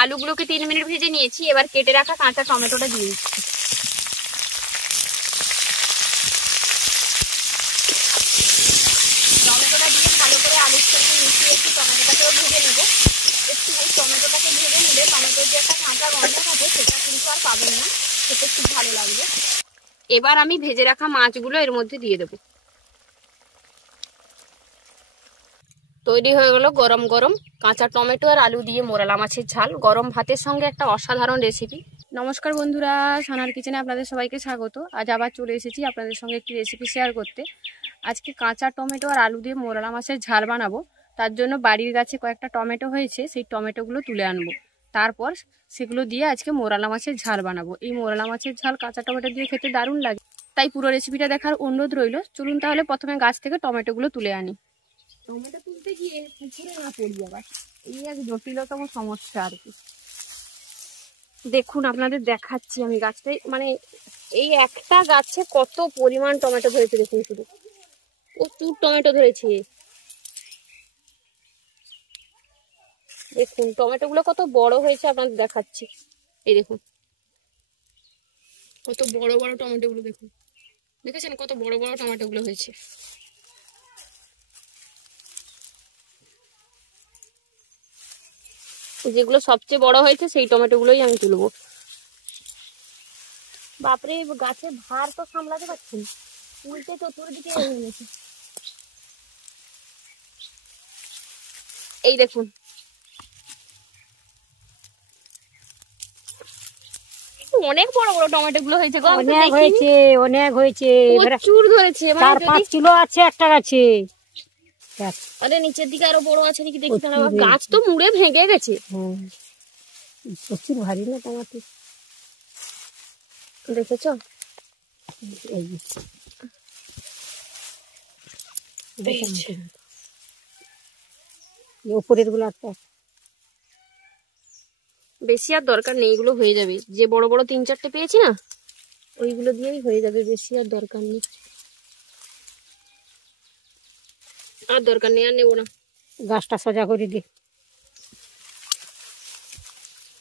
আলুগুলোকে 3 মিনিট ভেজে নিয়েছি। এবার কেটে রাখা কাঁচা টমেটোটা দিয়ে দিচ্ছি। টমেটোটা দিয়ে ভালো করে আলুর সঙ্গে মিশিয়ে একটু টমেটোটাকেও ভেজে নেব। একটু টমেটোটাকে ভেজে নিলে টমেটোর যে একটা কাঁচা গন্ধ থাকে সেটা কিন্তু আর পাবেন না, খেতে খুব ভালো লাগবে। এবার আমি ভেজে রাখা মাছগুলো এর মধ্যে দিয়ে দেবো। তৈরি হয়ে গেল গরম গরম কাঁচা টমেটো আর আলু দিয়ে মোরালা মাছের ঝাল, গরম ভাতের সঙ্গে একটা অসাধারণ রেসিপি। নমস্কার বন্ধুরা, সানার কিচেনে আপনাদের সবাইকে স্বাগত। আজ আবার চলে এসেছি আপনাদের সঙ্গে একটি রেসিপি শেয়ার করতে। আজকে কাঁচা টমেটো আর আলু দিয়ে মোরালা মাছের ঝাল বানাবো। তার জন্য বাড়ির গাছে কয়েকটা টমেটো হয়েছে, সেই টমেটোগুলো তুলে আনবো। তারপর সেগুলো দিয়ে আজকে মোরালা মাছের ঝাল বানাবো। এই মোরালা মাছের ঝাল কাঁচা টমেটো দিয়ে খেতে দারুণ লাগে, তাই পুরো রেসিপিটা দেখার অনুরোধ রইল। চলুন তাহলে প্রথমে গাছ থেকে টমেটোগুলো তুলে আনি। টমেটো তুলতে গিয়ে পুকুরে না পড়ি আবার, এই এক জটিলতম সমস্যা আর কি। দেখুন আপনাদের দেখাচ্ছি আমি গাছটাই, মানে এই একটা গাছে কত পরিমাণ টমেটো ধরেছে দেখুন, শুধু প্রচুর টমেটো ধরেছে। দেখুন টমেটো গুলো কত বড় হয়েছে আপনাদের দেখাচ্ছি। এই দেখুন কত বড় বড় টমেটো গুলো, দেখুন দেখেছেন কত বড় বড় টমেটো গুলো হয়েছে। যেগুলো সবচেয়ে বড় হয়েছে সেই টমেটো গুলোই আমি তুলবো। বাপরে গাছে ভার তো সামলাতে পারছি না, উল্টে চতুর্দিকে হয়ে গেছে। এই দেখুন অনেক বড় বড় টমেটো গুলো হয়েছে, অনেক হয়েছে, অনেক হয়েছে, প্রচুর ধরেছে। 4-5 কিলো আছে একটা গাছে। আরে নিচের দিকে আরো বড় আছে নাকি দেখি, গাছ তো মুড়ে ভেঙে গেছে। প্রচুর ভারী না টমেটো, দেখেছ? উপরের গুলো বেশি আর দরকার নেই, এগুলো হয়ে যাবে। যে বড় বড় 3-4টে পেয়েছি না, ওইগুলো দিয়েই হয়ে যাবে, বেশি আর দরকার নেই। আর দরকার নেই, আর নেবো না। গাছটা সোজা করে দি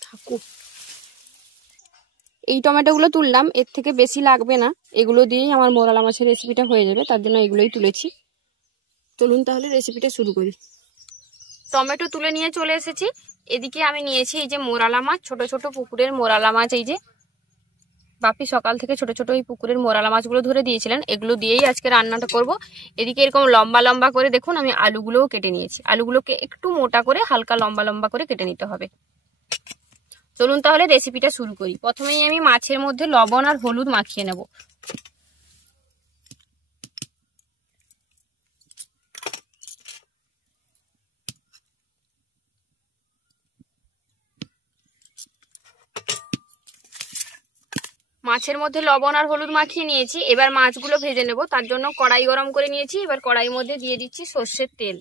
থাকুক। এই টমেটো গুলো তুললাম, এর থেকে বেশি লাগবে না, এগুলো দিয়েই আমার মোরালা মাছের রেসিপিটা হয়ে যাবে, তার জন্য এগুলোই তুলেছি। চলুন তাহলে রেসিপিটা শুরু করি। টমেটো তুলে নিয়ে চলে এসেছি। এদিকে আমি নিয়েছি এই যে মোরালা মাছ, ছোট ছোট পুকুরের মোরালা মাছ। এই যে বাপি সকাল থেকে ছোট ছোট এই পুকুরের মোরালা মাছগুলো ধরে দিয়েছিলেন, এগুলো দিয়েই আজকে রান্নাটা করব। এদিকে এরকম লম্বা লম্বা করে দেখুন আমি আলুগুলোও কেটে নিয়েছি। আলুগুলোকে একটু মোটা করে হালকা লম্বা লম্বা করে কেটে নিতে হবে। চলুন তাহলে রেসিপিটা শুরু করি। প্রথমেই আমি মাছের মধ্যে লবণ আর হলুদ মাখিয়ে নেব। মাছের মধ্যে লবণ আর হলুদ মাখিয়ে নিয়েছি। এবার মাছগুলো ভেজে নেব। তার জন্য কড়াই গরম করে নিয়েছি। এবার কড়াইয়ের মধ্যে দিয়ে দিচ্ছি সর্ষের তেল।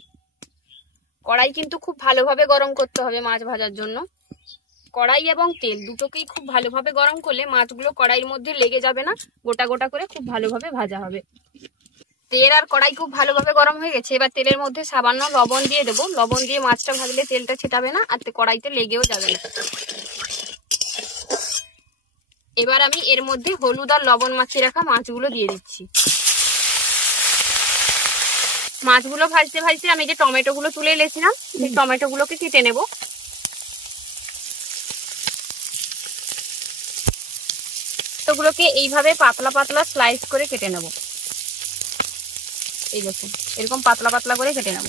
কড়াই কিন্তু খুব ভালোভাবে গরম করতে হবে মাছ ভাজার জন্য। কড়াই এবং তেল দুটোকেই খুব ভালোভাবে গরম করলে মাছগুলো কড়াইয়ের মধ্যে লেগে যাবে না, গোটা গোটা করে খুব ভালোভাবে ভাজা হবে। তেল আর কড়াই খুব ভালোভাবে গরম হয়ে গেছে। এবার তেলের মধ্যে সামান্য লবণ দিয়ে দেবো। লবণ দিয়ে মাছটা ভাজলে তেলটা ছেটাবে না আর কড়াইতে লেগেও যাবে না। এবার আমি এর মধ্যে হলুদ আর লবণ মাখিয়ে রাখা মাছগুলো দিয়ে দিচ্ছি। মাছগুলো ভাজতে ভাজতে আমি যে টমেটো গুলো তুলে এনেছিলাম সেই টমেটো গুলোকে কেটে নেব। টমেটোগুলোকে এইভাবে পাতলা পাতলা স্লাইস করে কেটে নেব। এই দেখুন এরকম পাতলা পাতলা করে কেটে নেব।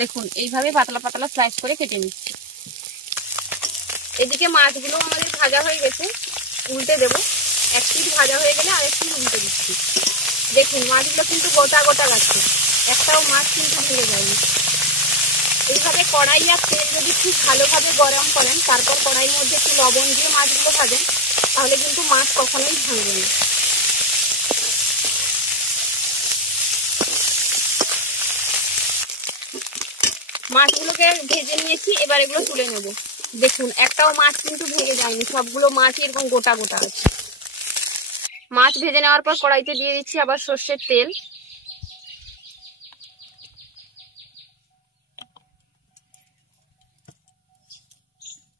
দেখুন এইভাবে পাতলা পাতলা স্লাইস করে কেটে নিচ্ছি। এদিকে মাছগুলো আমাদের ভাজা হয়ে গেছে, উল্টে দেবো। এক পিঠ ভাজা হয়ে গেলে আরেক পিঠ উল্টে দিচ্ছি। দেখুন মাছগুলো কিন্তু গোটা গোটা গেছে, একটাও মাছ কিন্তু ভেঙে যায়নি। এইভাবে কড়াই আর তেল যদি খুব ভালোভাবে গরম করেন, তারপর কড়াইয়ের মধ্যে একটু লবণ দিয়ে মাছগুলো ভাজেন, তাহলে কিন্তু মাছ কখনোই ভাঙবে না। মাছগুলোকে ভেজে নিয়েছি, এবার এগুলো তুলে নেব। দেখুন একটাও মাছ কিন্তু ভেঙে যায়নি, সবগুলো মাছ এরকম গোটা গোটা আছে। মাছ ভেজে নেওয়ার পর কড়াইতে দিয়ে দিচ্ছি আবার সর্ষের তেল।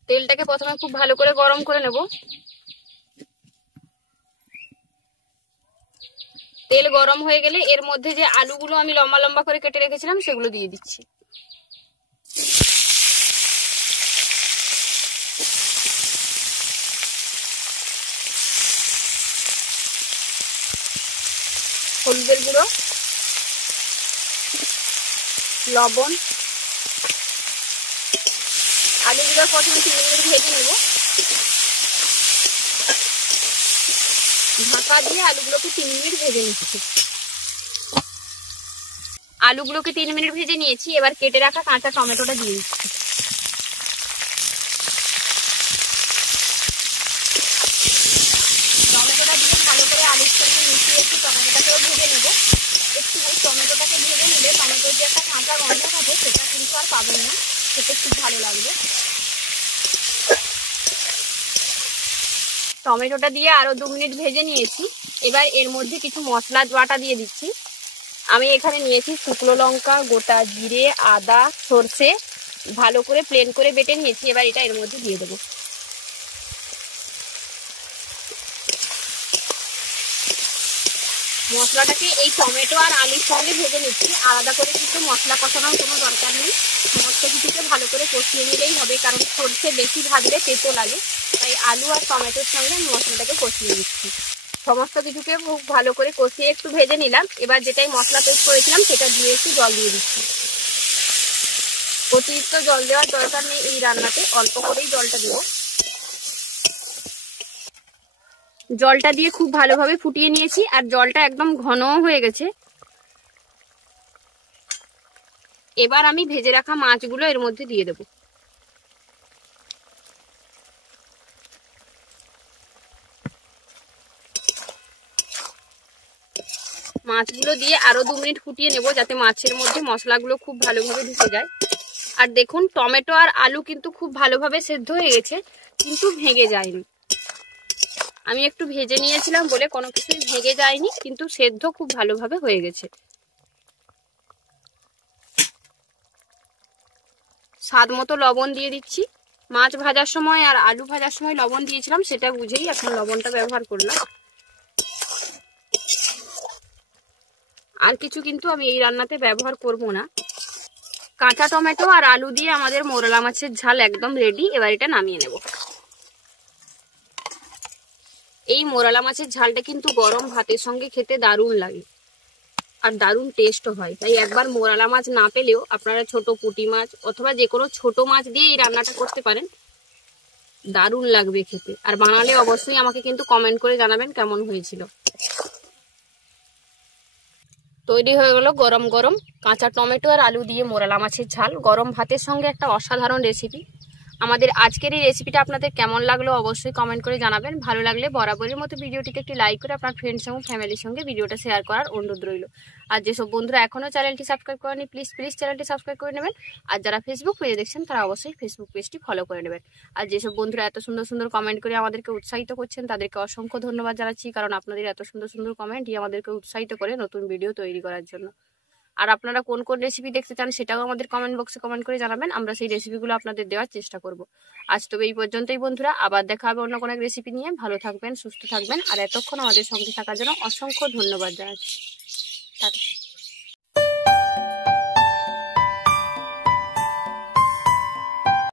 তেলটাকে প্রথমে খুব ভালো করে গরম করে নেব। তেল গরম হয়ে গেলে এর মধ্যে যে আলুগুলো আমি লম্বা লম্বা করে কেটে রেখেছিলাম সেগুলো দিয়ে দিচ্ছি। হলুদের গুঁড়ো, লবণ, আলুগুলো প্রথমে 3 মিনিট ভেজে নেব। ঢাকা দিয়ে আলুগুলোকে 3 মিনিট ভেজে নিচ্ছি। আলুগুলোকে 3 মিনিট ভেজে নিয়েছি। এবার কেটে রাখা কাঁচা টমেটোটা দিয়ে দিচ্ছি। টমেটোটা দিয়ে ভালো করে আলুর সঙ্গে মিশিয়ে একটু টমেটোটাকেও ভেজে নেব। একটু টমেটোটাকে ভেজে নিলে টমেটোর যে একটা কাঁচা গন্ধ থাকে সেটা কিন্তু আর পাবেন না, খেতে খুব ভালো লাগবে। টমেটোটা দিয়ে আরো 2 মিনিট ভেজে নিয়েছি। এবার এর মধ্যে কিছু মশলা বাটা দিয়ে দিচ্ছি। আমি এখানে নিয়েছি শুকনো লঙ্কা, গোটা জিরে, আদা, সর্ষে ভালো করে প্লেন করে বেটে নিয়েছি। এবার এটা এর মধ্যে দিয়ে দেবো। মশলাটাকে এই টমেটো আর আলুর সঙ্গে ভেজে নিচ্ছি। আলাদা করে কিন্তু মশলা কষানোর কোনো দরকার নেই। সমস্ত কিছুকে ভালো করে কষিয়ে নিলেই হবে, কারণ সর্ষে বেশি ভাজলে তেতো লাগে। তাই আলু আর টমেটোর সঙ্গে আমি মশলাটাকে কষিয়ে নিচ্ছি। সমস্ত কিছুকে খুব ভালো করে কষিয়ে একটু ভেজে নিলাম। এবার যেটাই মশলা পেস্ট করেছিলাম সেটা দিয়ে একটু জল দিয়ে দিচ্ছি। অতিরিক্ত জল দেওয়ার দরকার নেই এই রান্নাতে, অল্প করেই জলটা দেবো। জলটা দিয়ে খুব ভালোভাবে ফুটিয়ে নিয়েছি আর জলটা একদম ঘনও হয়ে গেছে। এবার আমি ভেজে রাখা মাছগুলো এর মধ্যে দিয়ে দেবো। মাছগুলো দিয়ে আরো 2 মিনিট ফুটিয়ে নেব, যাতে মাছের মধ্যে মশলাগুলো খুব ভালোভাবে ঢুকে যায়। আর দেখুন টমেটো আর আলু কিন্তু খুব ভালোভাবে সেদ্ধ হয়ে গেছে, কিন্তু ভেঙে যায়নি। আমি একটু ভেজে নিয়েছিলাম বলে কোনো কিছুই ভেঙে যায়নি, কিন্তু সেদ্ধ খুব ভালোভাবে হয়ে গেছে। স্বাদ মতো লবণ দিয়ে দিচ্ছি। মাছ ভাজার সময় আর আলু ভাজার সময় লবণ দিয়েছিলাম, সেটা বুঝেই এখন লবণটা ব্যবহার করলাম। আর কিছু কিন্তু আমি এই রান্নাতে ব্যবহার করব না। কাঁচা টমেটো আর আলু দিয়ে আমাদের মোরলা মাছের ঝাল একদম রেডি। এবার এটা নামিয়ে নেব। এই মোরলা মাছের ঝালটা কিন্তু গরম ভাতের সঙ্গে খেতে দারুণ লাগে আর দারুণ টেস্টও হয়। তাই একবার মোরলা মাছ না পেলেও আপনারা ছোট পুঁটি মাছ অথবা যে কোনো ছোট মাছ দিয়ে এই রান্নাটা করতে পারেন, দারুণ লাগবে খেতে। আর বানালে অবশ্যই আমাকে কিন্তু কমেন্ট করে জানাবেন কেমন হয়েছিল। তৈরি হয়ে গেল গরম গরম কাঁচা টমেটো আর আলু দিয়ে মোরলা মাছের ঝাল। গরম ভাতের সঙ্গে একটা অসাধারণ রেসিপি। আমাদের আজকের এই রেসিপিটা আপনাদের কেমন লাগলো অবশ্যই কমেন্ট করে জানাবেন। ভালো লাগলে বরাবরের মতো ভিডিওটিতে একটি লাইক করে আপনার ফ্রেন্ডস এবং ফ্যামিলির সঙ্গে ভিডিওটা শেয়ার করার অনুরোধ রইল। আর যেসব বন্ধুরা এখনও চ্যানেলটি সাবস্ক্রাইব করেনি প্লিজ চ্যানেলটি সাবস্ক্রাইব করে নেবেন। আর যারা ফেসবুক পেজে দেখছেন তারা অবশ্যই ফেসবুক পেজটি ফলো করে নেবেন। আর যেসব বন্ধুরা এত সুন্দর সুন্দর কমেন্ট করে আমাদেরকে উৎসাহিত করছেন তাদেরকে অসংখ্য ধন্যবাদ জানাচ্ছি, কারণ আপনাদের এত সুন্দর সুন্দর কমেন্টই আমাদেরকে উৎসাহিত করে নতুন ভিডিও তৈরি করার জন্য। আর আপনারা কোন কোন রেসিপি দেখতে চান সেটাও আমাদের কমেন্ট বক্সে কমেন্ট করে জানাবেন। আমরা সেই রেসিপিগুলো আপনাদের দেওয়ার চেষ্টা করব। আজ তবে এই পর্যন্তই বন্ধুরা, আবার দেখা হবে অন্য কোনো এক রেসিপি নিয়ে। ভালো থাকবেন, সুস্থ থাকবেন। আর এতক্ষণ আমাদের সঙ্গে থাকার জন্য অসংখ্য ধন্যবাদ জানাচ্ছি। টাটা।